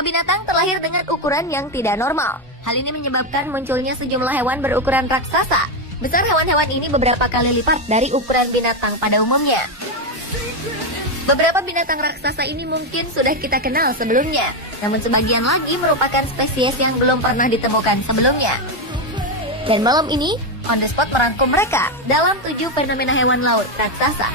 Beberapa binatang terlahir dengan ukuran yang tidak normal. Hal ini menyebabkan munculnya sejumlah hewan berukuran raksasa. Besar hewan-hewan ini beberapa kali lipat dari ukuran binatang pada umumnya. Beberapa binatang raksasa ini mungkin sudah kita kenal sebelumnya, namun sebagian lagi merupakan spesies yang belum pernah ditemukan sebelumnya. Dan malam ini, On The Spot merangkum mereka dalam 7 fenomena hewan laut raksasa.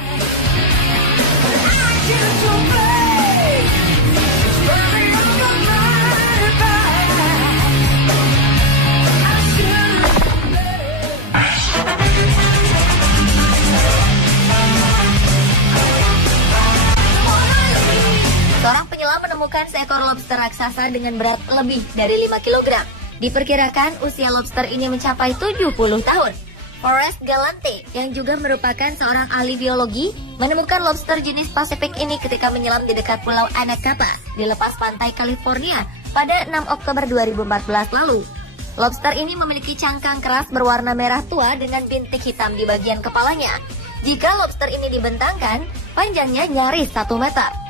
Seorang penyelam menemukan seekor lobster raksasa dengan berat lebih dari 5 kg. Diperkirakan usia lobster ini mencapai 70 tahun. Forrest Galante, yang juga merupakan seorang ahli biologi, menemukan lobster jenis Pasifik ini ketika menyelam di dekat Pulau Anacapa di lepas pantai California pada 6 Oktober 2014 lalu. Lobster ini memiliki cangkang keras berwarna merah tua dengan bintik hitam di bagian kepalanya. Jika lobster ini dibentangkan, panjangnya nyaris 1 meter.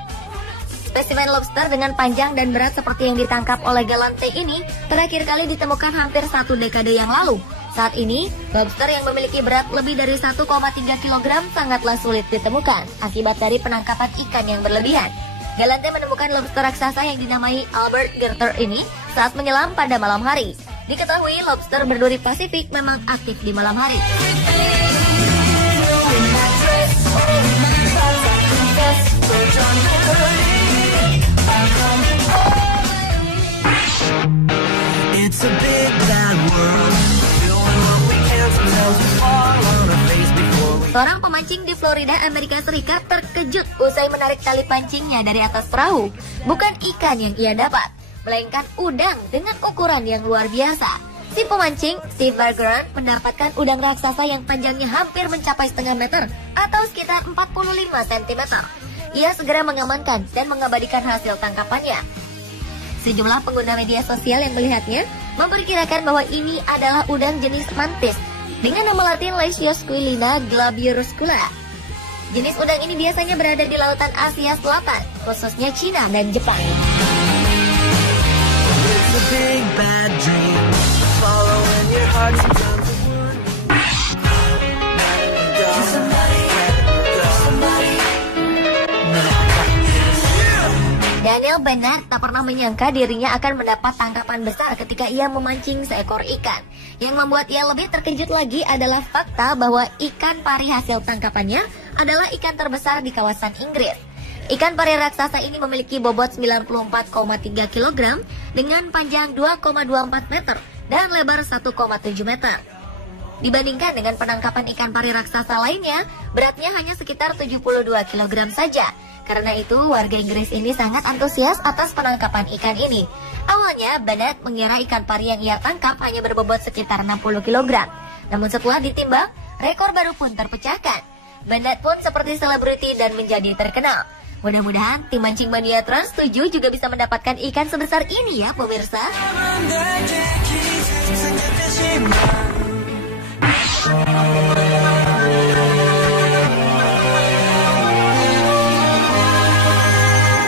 Spesimen lobster dengan panjang dan berat seperti yang ditangkap oleh Galante ini terakhir kali ditemukan hampir 1 dekade yang lalu. Saat ini, lobster yang memiliki berat lebih dari 1,3 kg sangatlah sulit ditemukan akibat dari penangkapan ikan yang berlebihan. Galante menemukan lobster raksasa yang dinamai Albert Gerter ini saat menyelam pada malam hari. Diketahui lobster berduri Pasifik memang aktif di malam hari. Seorang pemancing di Florida, Amerika Serikat terkejut usai menarik tali pancingnya dari atas perahu. Bukan ikan yang ia dapat, melainkan udang dengan ukuran yang luar biasa. Si pemancing, Steve Bergeron, mendapatkan udang raksasa yang panjangnya hampir mencapai setengah meter atau sekitar 45 cm. Ia segera mengamankan dan mengabadikan hasil tangkapannya. Sejumlah pengguna media sosial yang melihatnya memperkirakan bahwa ini adalah udang jenis mantis dengan nama latin Lasiosquilina glabiuruscula. Jenis udang ini biasanya berada di lautan Asia Selatan, khususnya Cina dan Jepang. Daniel Bennett tak pernah menyangka dirinya akan mendapat tangkapan besar ketika ia memancing seekor ikan. Yang membuat ia lebih terkejut lagi adalah fakta bahwa ikan pari hasil tangkapannya adalah ikan terbesar di kawasan Inggris. Ikan pari raksasa ini memiliki bobot 94,3 kg dengan panjang 2,24 meter dan lebar 1,7 meter. Dibandingkan dengan penangkapan ikan pari raksasa lainnya, beratnya hanya sekitar 72 kg saja. Karena itu, warga Inggris ini sangat antusias atas penangkapan ikan ini. Awalnya, Bennett mengira ikan pari yang ia tangkap hanya berbobot sekitar 60 kg. Namun setelah ditimbang, rekor baru pun terpecahkan. Bennett pun seperti selebriti dan menjadi terkenal. Mudah-mudahan tim mancing mania Trans 7 juga bisa mendapatkan ikan sebesar ini ya pemirsa.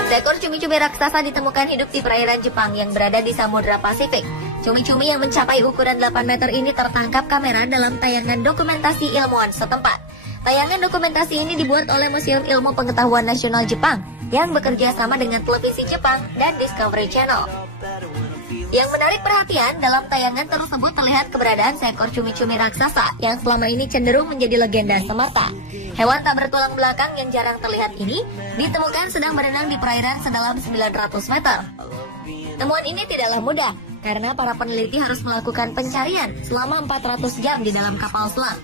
Seekor cumi-cumi raksasa ditemukan hidup di perairan Jepang yang berada di Samudra Pasifik. Cumi-cumi yang mencapai ukuran 8 meter ini tertangkap kamera dalam tayangan dokumentasi ilmuwan setempat. Tayangan dokumentasi ini dibuat oleh Museum Ilmu Pengetahuan Nasional Jepang yang bekerja sama dengan televisi Jepang dan Discovery Channel. Yang menarik perhatian, dalam tayangan tersebut terlihat keberadaan seekor cumi-cumi raksasa yang selama ini cenderung menjadi legenda semata. Hewan tak bertulang belakang yang jarang terlihat ini ditemukan sedang berenang di perairan sedalam 900 meter. Temuan ini tidaklah mudah karena para peneliti harus melakukan pencarian selama 400 jam di dalam kapal selam.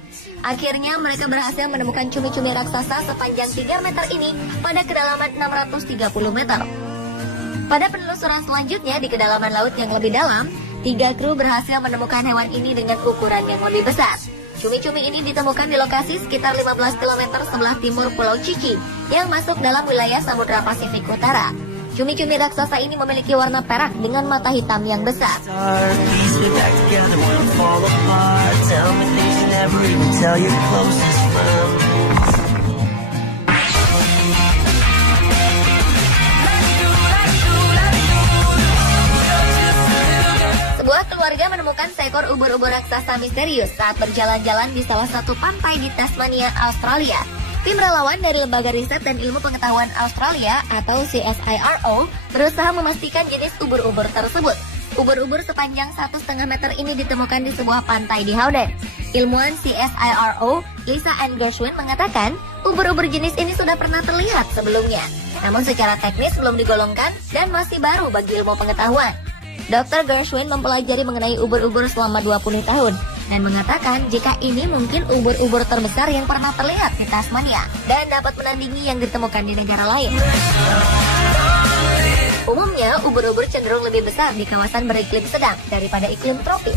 Akhirnya mereka berhasil menemukan cumi-cumi raksasa sepanjang 3 meter ini pada kedalaman 630 meter. Pada penelusuran selanjutnya di kedalaman laut yang lebih dalam, 3 kru berhasil menemukan hewan ini dengan ukuran yang lebih besar. Cumi-cumi ini ditemukan di lokasi sekitar 15 km sebelah timur Pulau Chichi yang masuk dalam wilayah Samudra Pasifik Utara. Cumi-cumi raksasa ini memiliki warna perak dengan mata hitam yang besar. Pihak keluarga menemukan seekor ubur-ubur raksasa misterius saat berjalan-jalan di salah satu pantai di Tasmania, Australia. Tim relawan dari Lembaga Riset dan Ilmu Pengetahuan Australia atau CSIRO berusaha memastikan jenis ubur-ubur tersebut. Ubur-ubur sepanjang 1,5 meter ini ditemukan di sebuah pantai di Howden. Ilmuwan CSIRO, Lisa Ann Gershwin mengatakan, ubur-ubur jenis ini sudah pernah terlihat sebelumnya. Namun secara teknis belum digolongkan dan masih baru bagi ilmu pengetahuan. Dr. Gershwin mempelajari mengenai ubur-ubur selama 20 tahun dan mengatakan jika ini mungkin ubur-ubur terbesar yang pernah terlihat di Tasmania dan dapat menandingi yang ditemukan di negara lain. Umumnya, ubur-ubur cenderung lebih besar di kawasan beriklim sedang daripada iklim tropis.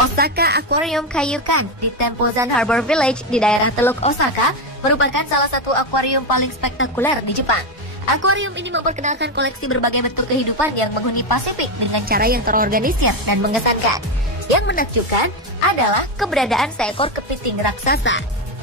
Osaka Aquarium Kaiyukan di Tempozan Harbor Village di daerah Teluk Osaka merupakan salah satu akuarium paling spektakuler di Jepang. Akuarium ini memperkenalkan koleksi berbagai bentuk kehidupan yang menghuni Pasifik dengan cara yang terorganisir dan mengesankan. Yang menakjubkan adalah keberadaan seekor kepiting raksasa.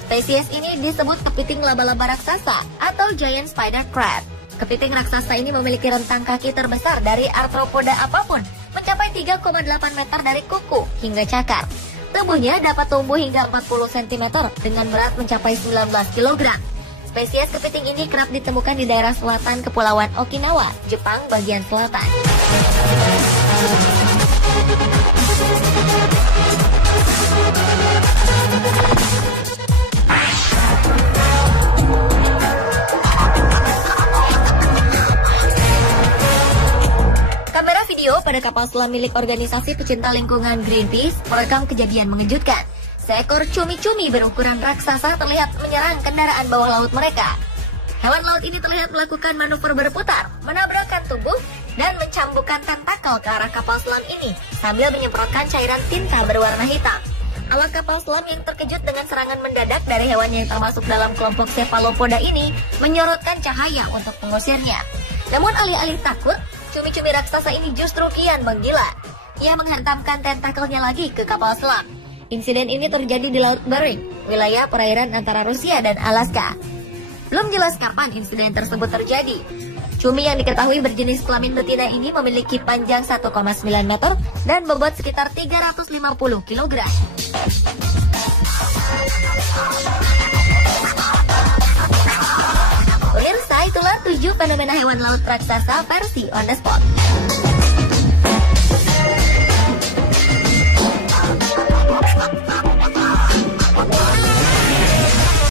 Spesies ini disebut kepiting laba-laba raksasa atau giant spider crab. Kepiting raksasa ini memiliki rentang kaki terbesar dari arthropoda apapun, mencapai 3,8 meter dari kuku hingga cakar. Tubuhnya dapat tumbuh hingga 40 cm dengan berat mencapai 19 kg. Spesies kepiting ini kerap ditemukan di daerah selatan Kepulauan Okinawa, Jepang bagian selatan. Kamera video pada kapal selam milik organisasi pecinta lingkungan Greenpeace merekam kejadian mengejutkan. Seekor cumi-cumi berukuran raksasa terlihat menyerang kendaraan bawah laut mereka. Hewan laut ini terlihat melakukan manuver berputar, menabrakkan tubuh, dan mencambukkan tentakel ke arah kapal selam ini sambil menyemprotkan cairan tinta berwarna hitam. Awak kapal selam yang terkejut dengan serangan mendadak dari hewan yang termasuk dalam kelompok cephalopoda ini menyorotkan cahaya untuk mengusirnya. Namun alih-alih takut, cumi-cumi raksasa ini justru kian menggila. Ia menghantamkan tentakelnya lagi ke kapal selam. Insiden ini terjadi di Laut Bering, wilayah perairan antara Rusia dan Alaska. Belum jelas kapan insiden tersebut terjadi. Cumi yang diketahui berjenis kelamin betina ini memiliki panjang 1,9 meter dan bobot sekitar 350 kg. Pemirsa, itulah 7 fenomena hewan laut raksasa versi On The Spot.